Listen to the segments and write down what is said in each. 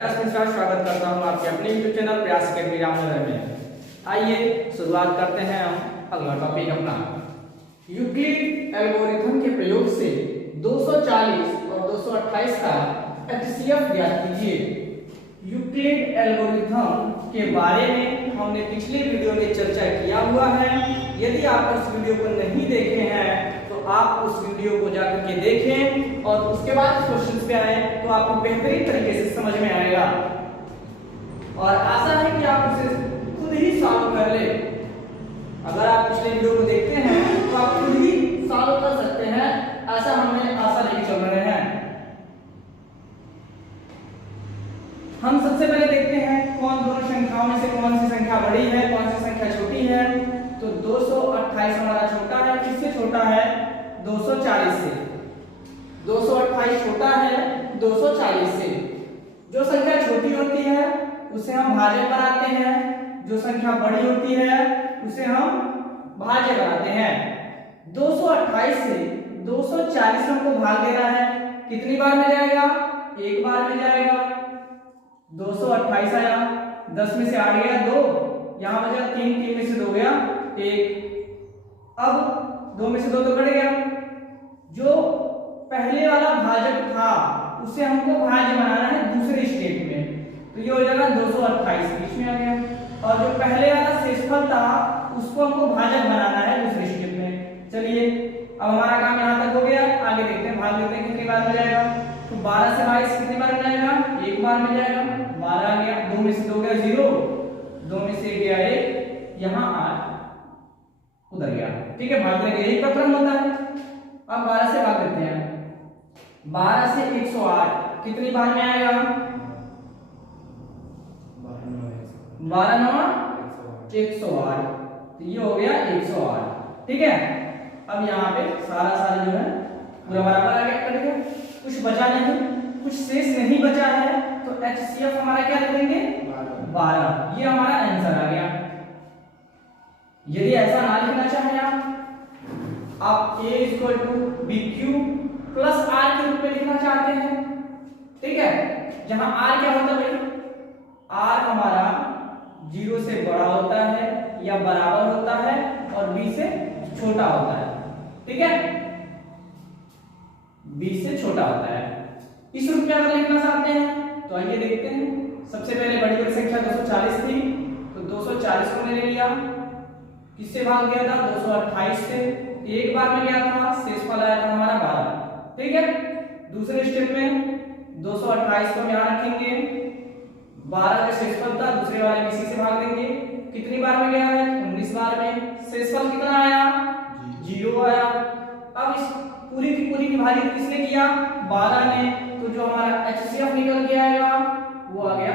स्वागत करता हूं आपके अपने YouTube चैनल प्रयास अकेडमी रामनगर में। आइए शुरुआत करते हैं हम अगला टॉपिक अपना यूक्लिड एल्गोरिथम के प्रयोग से 240 और 228 का एचसीएफ ज्ञात कीजिए। यूक्लिड एल्गोरिथम के बारे में हमने पिछले वीडियो में चर्चा किया हुआ है। यदि आप उस वीडियो को नहीं देखे हैं तो आप उस वीडियो को जाकर के देखें और उसके बाद क्वेश्चंस पे आए तो आपको बेहतरीन तरीके से समझ में आएगा और आशा है कि आप उसे खुद ही सॉल्व कर ले। अगर आप पिछले वीडियो को देखते हैं तो आप खुद ही सॉल्व कर सकते हैं, ऐसा हमें आशा लेके चल रहे हैं। हम सबसे पहले देखते हैं कौन दोनों संख्याओं में से कौन सी संख्या बड़ी है, कौन सी संख्या छोटी है। तो 228 हमारा छोटा है, किससे छोटा है? 240 से। 228 छोटा है 240 से। जो संख्या छोटी होती है उसे हम भाजक बनाते हैं, जो संख्या बड़ी होती है उसे हम भाज्य बनाते हैं। 228 से 240 हमको भाग देना है, कितनी बार में जाएगा? एक बार में जाएगा। 228 आया, 10 में से 8 गया 2, यहां बचा 3, 3 में से 2 गया 1। अब 2 में से 2 तो कट गया। जो पहले वाला भाजक था उसे हमको भाज्य बनाना है दूसरे स्टेप में, तो ये हो जाएगा 228 बीच में आ गया। और जो पहले वाला शेषफल था उसको हमको भाजक बनाना है दूसरे स्टेप में। चलिए अब हमारा काम यहाँ तक हो गया, आगे देखते हैं, भाग लेते हैं कितनी बार में जाएगा। तो 12 से 22 कितनी बार में जाएगा? एक बार में जाएगा। 12 आ गया, 2 में से 2 गया 0, 2 में से गया 1, यहाँ 8 उधर गया। ठीक है, भाग देंगे, यही प्रक्रम होता है। अब 12 से भाग देते हैं। 12 से 108 कितनी बार में आएगा? 12 9 108, तो ये हो गया 108। ठीक है, अब यहाँ पे सारा जो है पूरा बराबर आ गया, कट गया, कुछ बचा नहीं, कुछ शेष नहीं बचा है, तो एचसीएफ हमारा क्या लिख देंगे? 12। ये हमारा आंसर आ गया। यदि ऐसा ना लिखना चाहें आप a = bq प्लस r के रूप में लिखना चाहते हैं, ठीक है, जहां r क्या होता है भाई? r हमारा 0 से बड़ा होता है या बराबर होता है और b से छोटा होता है। ठीक है, b से छोटा होता है। इस रूप में अगर लिखना चाहते हैं तो आइए देखते हैं। सबसे पहले बड़ी संख्या 240 थी, तो 240 को मैंने लिया, किससे भाग गया था? 228 से। एक बार में गया था, शेषफल आया था हमारा 12। ठीक है, दूसरे स्टेप में 228 को यहां रखेंगे, 12 का शेषफल था, दूसरे वाले में इसी से भाग देंगे। कितनी बार में गया है? 19 बार में। शेषफल कितना आया? 0 आया। अब इस पूरी की पूरी विभाजित किसने किया? 12 ने, तो जो हमारा एचसीएफ निकल के आएगा वो आ गया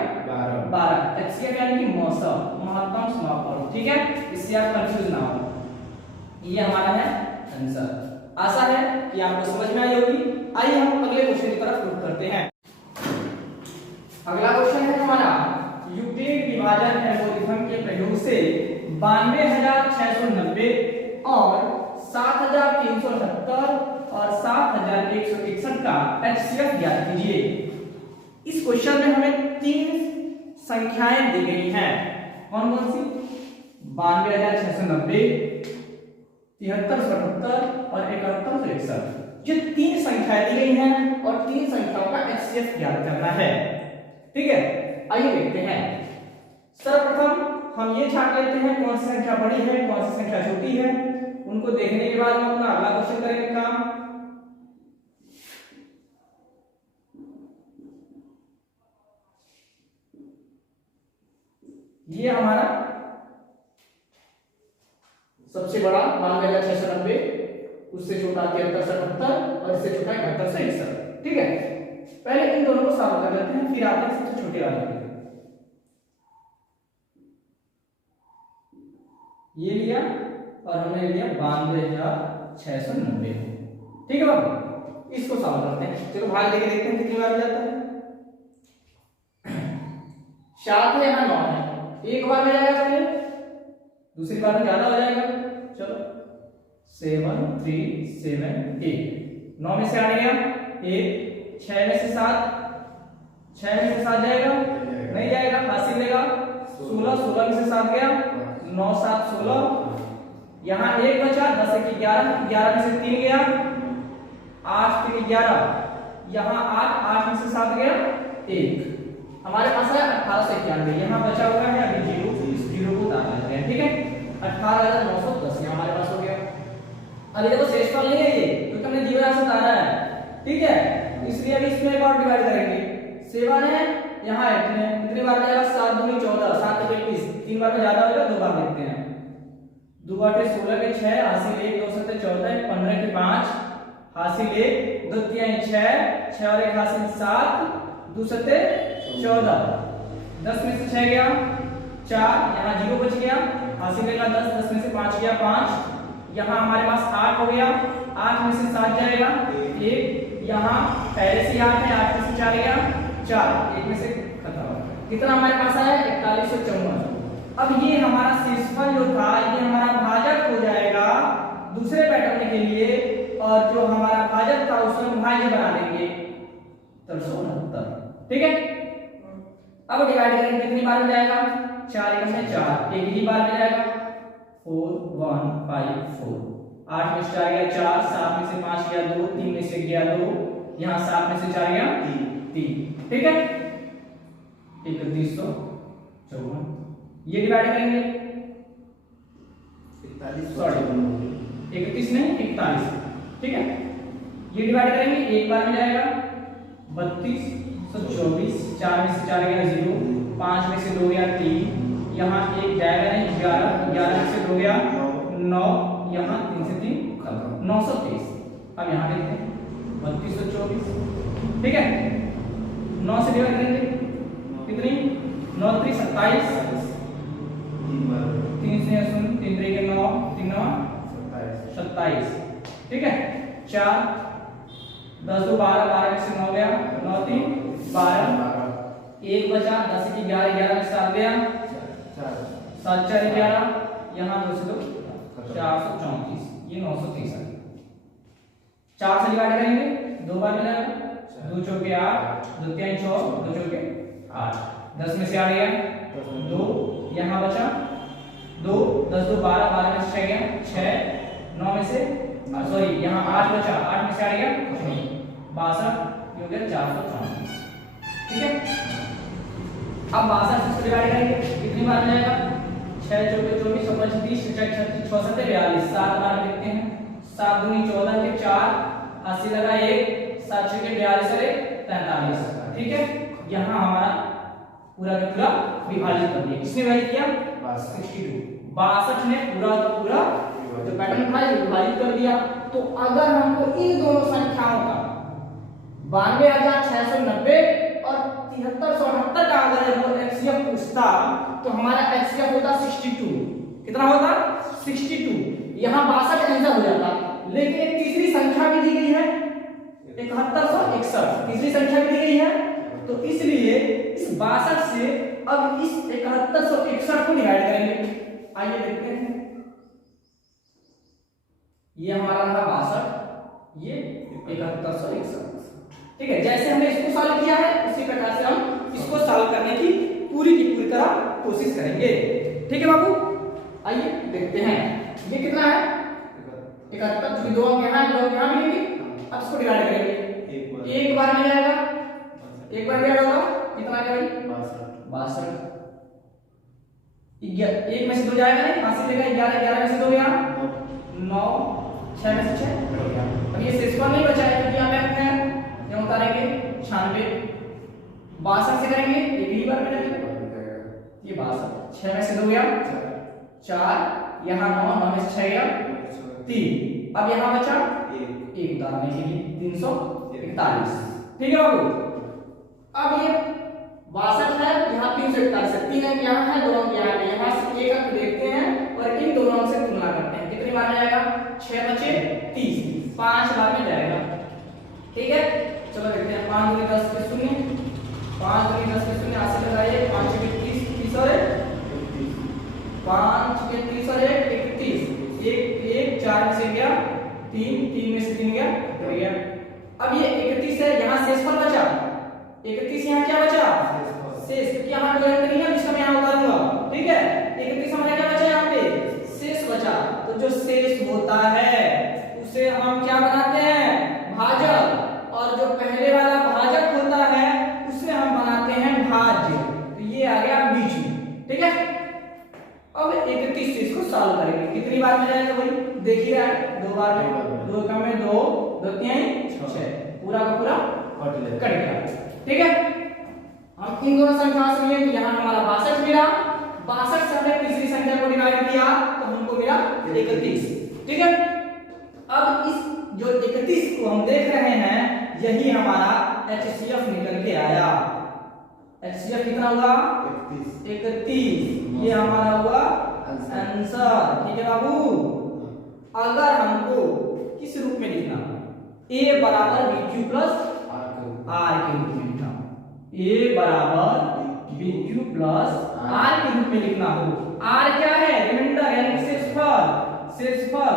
12। एचसीएफ यानी कि महत्तम समापन। ठीक है, इससे आप कंफ्यूज ना हो। ये हमारा है आंसर। आशा है कि आपको समझ में आई होगी। आइए हम अगले क्वेश्चन की तरफ रुख करते हैं। अगला क्वेश्चन है हमारा यूक्लिड विभाजन एल्गोरिथम के प्रयोग से 92,690 और 7,378 और 7,161 का एचसीएफ ज्ञात कीजिए। इस क्वेश्चन में हमें 3 संख्याएं दी गई हैं। कौन कौन सी? 92,690, 7377 और 7161। ये 3 संख्याएं दी गई हैं और 3 संख्याओं का एचसीएफ ज्ञात करना है। ठीक है, आइए देखते हैं। सर्वप्रथम हम ये छाट लेते हैं कौन सी संख्या बड़ी है, कौन सी संख्या छोटी है। उनको देखने के बाद हम अपना अगला क्वेश्चन करेंगे काम। ये हमारा सबसे बड़ा 92,690, उससे छोटा 7377 और इससे छोटा 7161। ठीक है, पहले इन दोनों को सॉल्व कर लेते हैं, फिर आते हैं सबसे छोटे वाले पे। ये लिया और हमने लिया 92,690। ठीक है बाबू, इसको सॉल्व करते हैं। चलो भाग लेके देखते हैं कितनी बार हो जाता है। 7 है, यहाँ 9 है, एक बार में जाएगा पहले, दूसरी बार में ज्यादा हो जाएगा। चलो 7 3 7 8, 9 में से 8 गया 1, 6 में से 7 6 में से 7 जाएगा, नहीं जाएगा, हासिल लेगा 16, 16 में से 7 गया 9 7 16, यहाँ 1 बचा, 10 1 11, 11 में से 3 गया 8 3 11, यहाँ 8 8 में से 7 गया 1, हमारे पास है 1891। यहाँ बचा हुआ है अभी 0, इस 0 को उतार लेते हैं, ठीक है। 18,910 ये हमारे पास हो गया। अभी देखो शेषफल नहीं है ये, क्योंकि हमने जीवन से उतारा है, ठीक है, इसलिए अभी इसमें एक और डिवाइड करेंगे। 7 है, यहाँ है कितने बार जाएगा, 7 दूनी 14, 7 के 21, 3 बार में ज्यादा होगा, 2 बार देखते हैं। 2 8 16 के 6, हासिल 1, 2 7 14, 15 के 5, हासिल 1, 2 3 6, 6 और 1 हासिल 7, 2 7 14, 10 में से 6 गया 4, यहाँ 0 बच गया, हासिल लेगा 10, 10 में से 5 गया 5, यहाँ हमारे पास 8 हो गया, 8 में से 7 जाएगा 1, यहाँ पहले से 8 है, 8 में से 4 गया 4, 1 में से खत्म। कितना हमारे पास आया 4154। अब ये हमारा शेषफल जो था ये हमारा भाजक हो जाएगा दूसरे पैटर्न के लिए, और जो हमारा भाजक था उसमें भाज्य बना देंगे 369, ठीक है। अब डिवाइड करेंगे, कितनी बार में जाएगा, 4 1 में 4, एक ही बार में जाएगा 4 1 5 4, 8 में से 4 गया 4, 7 में से 5 गया 2, 3 में से गया 2, यहाँ 7 में से 4 गया 3, ठीक है। 3154 ये डिवाइड करेंगे 31 नहीं 41, ठीक है। ये डिवाइड करेंगे, एक बार में जाएगा 3224, 4 में से 4 गया 0, 5 में से 2 गया 3, यहाँ 1 जाएगा नहीं 11, 11 में से 2 गया 9, यहाँ 3 से 3 923। अब यहाँ देखते हैं 3224, ठीक है। 9 से डिवाइड करेंगे कितनी, 9 3 27, 3 से 0 3 3 के 9, 3 9 27, ठीक है। 4 10 2 12, 12 में से 9 गया 9 3 12, 1 बचा, 10 1 11, 11 में से 7 गया 7 4 11, यहाँ 2 से 2 434, ये 930 है। 4 से डिवाइड करेंगे, 2 बार में जाएगा, 2 चौके 8, 2 3 6, 2 चौके 8, 10 में से 8 गया 2, यहाँ बचा 2, 10 2 12, 12 में से 6 गया 6, 9 में से सॉरी यहाँ 8 बचा, 8 में से 8 गया 62, ये हो गया 434, ठीक है। अब 62 से डिवाइड करेंगे, कितनी बार में जाएगा, 6 चौके 24, 5 30, 6 36 42, 7 बार देखते हैं, 7 दूनी 14 के 4, 80 लगा 1, 7 6 के 42 और 1 43, ठीक है। यहाँ हमारा पूरा का पूरा विभाजित कर दिया, किसने विभाजित किया 62 ने पूरा का पूरा जो पैटर्न था ये विभाजित कर दिया। तो अगर हमको इन दोनों संख्याओं का 92,690 और 7378 का अगर वो एचसीएफ पूछता तो हमारा एचसीएफ होता 62, कितना होता 62, यहाँ 62 आंसर हो जाता। लेकिन एक तीसरी संख्या भी दी गई है 7161, तीसरी संख्या भी दी गई है, तो इसलिए इस 62 से अब इस 7161 को डिवाइड करेंगे। आइए देखते हैं, ये हमारा रहा 62, ये 7161, ठीक है। जैसे हमने इसको सॉल्व किया है उसी प्रकार से हम इसको सॉल्व करने की पूरी तरह कोशिश करेंगे, ठीक है बाबू। आइए देखते हैं, ये कितना है 71, क्योंकि 2 अंक यहाँ 2 अंक यहाँ मिलेंगे। अब इसको डिवाइड करेंगे, एक बार में जाएगा, एक बार डिवाइड होगा कितना आएगा भाई 62, 1 में से 2 जाएगा नहीं, हासिल लेगा 11, 11 में से 2 गया 9, 6 में से 6 गया। अब ये शेषफल नहीं बचा है क्योंकि यहाँ पे है, ये उतारेंगे 96, 62 से करेंगे एक ही बार में जाएगा, ये 62, 6 में से 2 गया 4, यहाँ 9, 9 में से 6 गया 3, अब यहाँ बचा 1 उतारने के लिए 341, ठीक है बाबू। अब ये 62 है, यहाँ 341 है, 3 अंक यहाँ है, 2 अंक यहाँ पे, यहाँ से एक अंक देखते हैं और इन दोनों अंक से तुलना करते हैं, कितनी बार में जाएगा 6 बचे 30, 5 बार में जाएगा, ठीक है। चलो देखते हैं, 5 दूनी 10 के 0, 5 दूनी 10 के 0, आगे लगाइए, 5 के 30, 30 और 5 के 30 और 31, 1 4 में से गया 3, 3 में से 3 गया। अब ये 31 है, यहाँ शेषफल बचा 31 यहाँ क्या बचा शेष, क्योंकि यहाँ करंट नहीं है जिसका मैं यहाँ उतारूंगा, ठीक है। 31 हमारा क्या बचा यहाँ पे शेष बचा। तो जो शेष होता है उसे हम क्या बनाते हैं भाजक, और जो पहले वाला भाजक होता है उसे हम बनाते हैं भाज्य। तो ये आ गया बीच में, ठीक है। अब 31 से इसको सॉल्व करेंगे, कितनी बार में जाएगा भाई देख ही रहा है, 2 बार में, 2 का में 2, 2 3 6, पूरा का पूरा कट गया, ठीक है। हम इन दोनों संख्याओं से लिए तो यहाँ हमारा 62 मिला, 62 से हमने तीसरी संख्या को डिवाइड किया तो हमको मिला 31, ठीक है। अब इस जो 31 को हम देख रहे हैं यही हमारा HCF निकल के आया। HCF कितना हुआ 31, ये हमारा हुआ आंसर, ठीक है बाबू। अगर हमको किस रूप में लिखना, A बराबर BQ प्लस R के रूप में लिखना, A बराबर BQ प्लस R के रूप में लिखना हो। R क्या है रिमाइंडर यानी शेषफल, शेषफल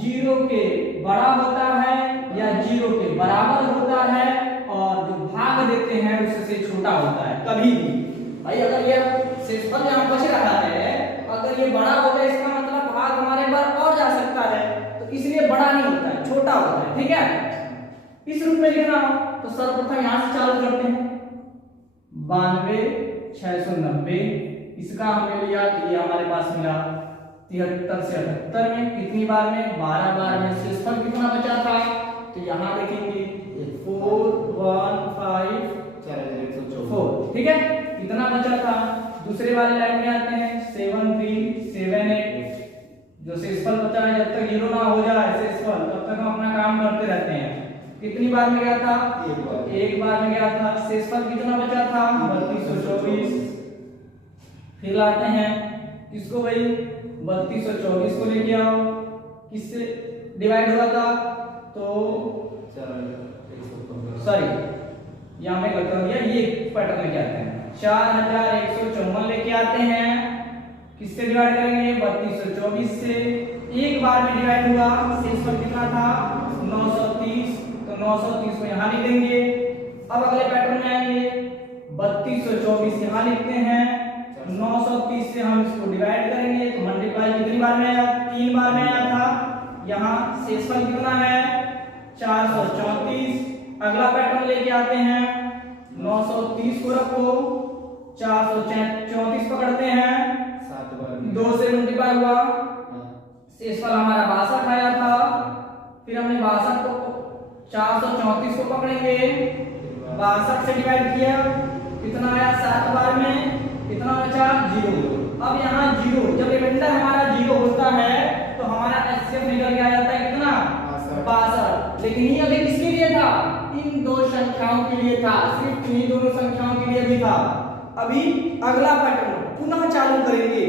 0 के बड़ा होता है या 0 के बराबर होता है, और जो भाग देते हैं उससे छोटा होता है कभी भी। भाई अगर ये शेषफल यहाँ बच रहा है, अगर ये बड़ा हो गया इसका मतलब भाग हमारे बार और जा सकता है, तो इसलिए बड़ा नहीं होता है छोटा होता है, ठीक है। इस रूप में लिखना हो तो सर्वप्रथम यहाँ से चालू करते हैं 92,690, इसका हमने लिया कि ये हमारे पास मिला 73 से 78 में, कितनी बार में 12 बार में। शेषफल कितना बचा था तो यहाँ देखेंगे 415,4, ठीक है, कितना बचा था। दूसरे वाले लाइन में आते हैं 7378, जो शेषफल बचा है जब तक 0 ना हो जाए शेषफल तब तक हम अपना काम करते रहते हैं। कितनी बार में गया था एक बार में गया था। शेषफल कितना बचा था 3224, फिर लाते हैं किसको भाई 3224 को लेके आओ, किससे डिवाइड हुआ था तो सॉरी यहाँ में गलत हो गया, ये पैटर्न लेके आते हैं 4154 लेके आते हैं, किससे डिवाइड करेंगे 3224 से। एक बार में डिवाइड हुआ, शेषफल कितना था 930, तो 930 को यहाँ लिख देंगे। अब अगले पैटर्न में आएंगे 3224 यहाँ लिखते हैं, 930 से हम इसको डिवाइड करेंगे तो मल्टीप्लाई कितनी बार में आया 3 बार में आया था। यहाँ शेषफल कितना है 434। अगला पैटर्न लेके आते हैं 930 को रखो, 434 पकड़ते हैं, 2 से मल्टीप्लाई हुआ, शेषफल हमारा 62 आया था। फिर हमने 62 को 434 को पकड़ेंगे, 62 से डिवाइड किया, कितना आया 7 बार में, कितना बचा 0। अब यहाँ 0, जब रिमाइंडर हमारा 0 होता है तो हमारा HCF निकल के आ जाता है कितना 62। लेकिन ये अभी किसके लिए था इन दो संख्याओं के लिए था, सिर्फ इन्हीं दोनों संख्याओं के लिए भी था। अभी अगला पैटर्न पुनः चालू करेंगे,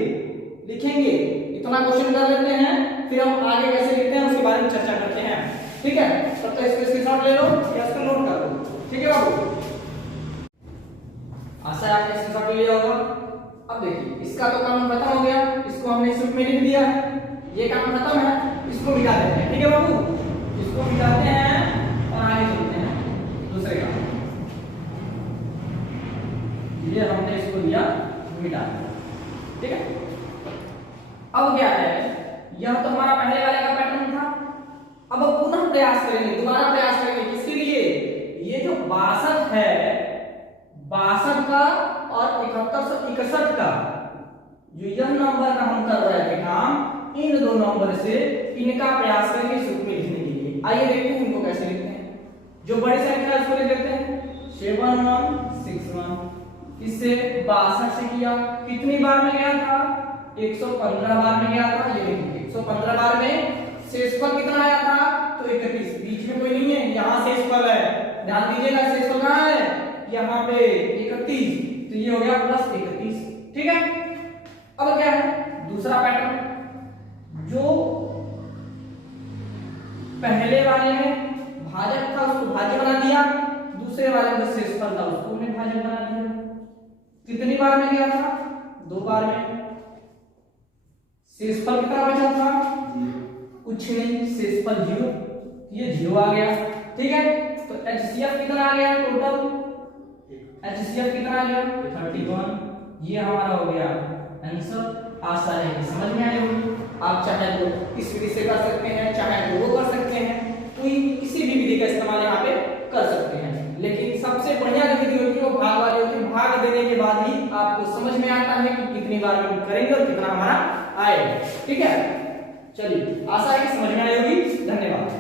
लिखेंगे, इतना क्वेश्चन कर लेते हैं, फिर हम आगे कैसे लिखते हैं उसके बारे में चर्चा करते हैं, ठीक है। तब तक इसको स्क्रीनशॉट ले लो या इसको नोट कर लो, ठीक है बाबू। आशा है आपने स्क्रीनशॉट ले लिया होगा। अब देखिए इसका तो काम खत्म हो गया, इसको हमने इस रूप में लिख दिया है, ये काम खत्म है, इसको मिटा देते हैं, ठीक है बाबू। इसको मिटाते हैं और आगे चलते हैं दूसरे काम। ये हमने इसको दिया मिटा दिया, ठीक है। अब क्या है, यह तो हमारा पहले वाले का पैटर्न था। अब पुनः प्रयास करेंगे, दोबारा प्रयास करेंगे, किसके लिए, ये जो 62 है, 62 का और 7161 का, जो यह नंबर का हम कर रहे थे काम, इन दो नंबर से इनका प्रयास करेंगे इस रूप में लिखने के लिए। आइए देखते हैं इनको कैसे लिखते हैं। जो बड़ी संख्या है उसको लिख देते हैं 7161, इससे 62 से किया, कितनी बार में गया था 115 बार में गया था, ये देखिए 115 बार में। शेषफल कितना आया था तो 31, बीच में कोई नहीं है, यहाँ शेषफल है, ध्यान दीजिएगा शेषफल कहाँ है यहाँ पे 31, तो ये हो गया प्लस 31, ठीक है। अब क्या है दूसरा पैटर्न, जो पहले वाले में भाजक था उसको भाज्य बना दिया, दूसरे वाले में शेषफल था उसको हमने भाजक बना दिया। कितनी बार में गया था 2 बार में। शेषफल कितना बचा था कुछ नहीं, शेषफल 0, ये 0 आ गया, ठीक है। तो HCF कितना आ गया टोटल HCF कितना आ गया 31। ये हमारा हो गया आंसर। आशा है कि समझ में आई होगी। आप चाहे तो इस विधि से कर सकते हैं, चाहे तो वो कर सकते हैं, कोई किसी भी विधि का इस्तेमाल यहाँ पे कर सकते हैं। लेकिन सबसे बढ़िया जो विधि होती है वो भाग वाली होती है। भाग देने के बाद ही आपको समझ में आता है कि कितनी बार हम करेंगे और कितना हमारा आएगा। ठीक है, चलिए आशा है कि समझ में आई होगी। धन्यवाद।